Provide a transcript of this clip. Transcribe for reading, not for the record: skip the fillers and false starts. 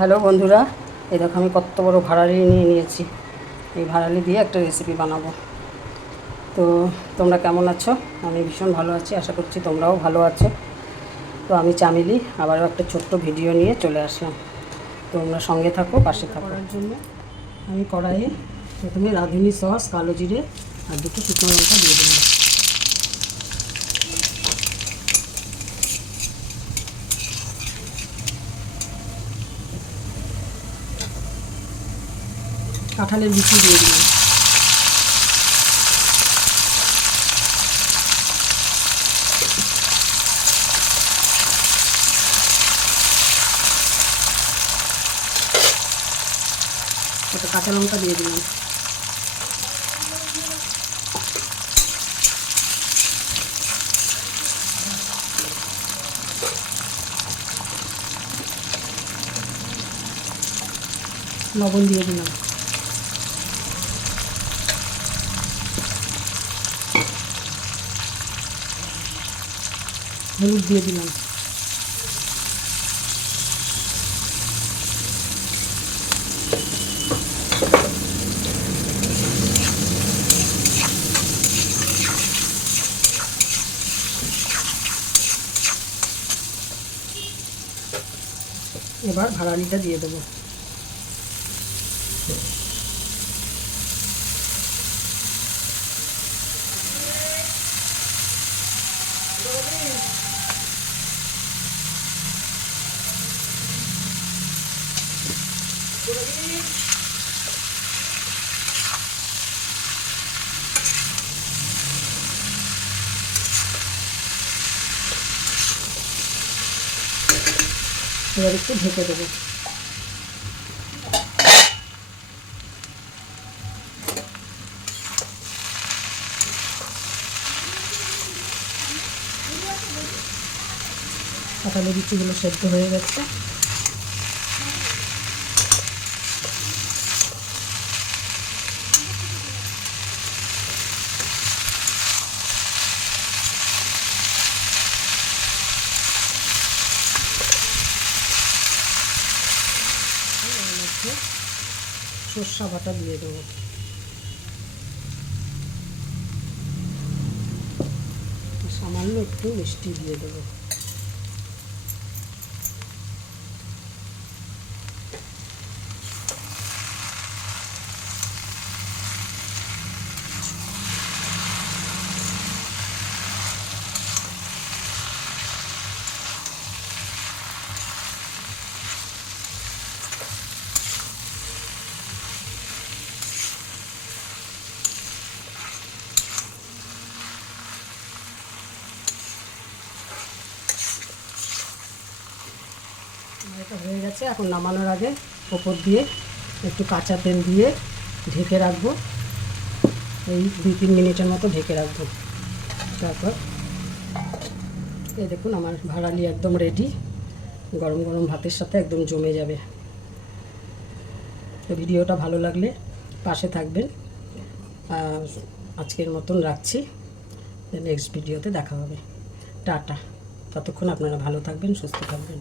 Hello বন্ধুরা, এই দেখো আমি কত বড় ভাড়ালি নিয়ে নিয়েছি। এই ভাড়ালি দিয়ে একটা রেসিপি বানাবো। তো তোমরা কেমন আছো? আমি ভীষণ ভালো আছি, আশা করছি তোমরাও ভালো আছো। তো আমি চামেলি আবারও একটা ছোট্ট ভিডিও নিয়ে চলে আসলাম। তোমরা সঙ্গে থাকো, পাশে থাকো। করার জন্য আমি কড়াইয়ে প্রথমে রাঁধুনি সস, কালো জিরে আর দুটো শুকনো লঙ্কা দিয়ে দিলাম। কাঁঠালের বিচি দিয়ে দিলাম। একটা কাঁচা লঙ্কা দিয়ে দিলাম। লবণ দিয়ে দিলাম। হলুদ দিয়ে দিলাম। এবার ভাড়ালিটা দিয়ে দেবো। এবার একটু ঢেকে দেবো। কাঁঠালের বিচিগুলো সেদ্ধ হয়ে গেছে। সর্ষা বাটা দিয়ে দেবো। সামান্য একটু মিষ্টি দিয়ে দেবো। এটা হয়ে গেছে। এখন নামানোর আগে ওপর দিয়ে একটু কাঁচা তেল দিয়ে ঢেকে রাখবো। এই 2-3 মিনিটের মতো ঢেকে রাখবো। তারপর এই দেখুন আমার ভাড়ালি একদম রেডি। গরম গরম ভাতের সাথে একদম জমে যাবে। তো ভিডিওটা ভালো লাগলে পাশে থাকবেন। আজকের মতন রাখছি। নেক্সট ভিডিওতে দেখা হবে। টাটা। ততক্ষণ আপনারা ভালো থাকবেন, সুস্থ থাকবেন।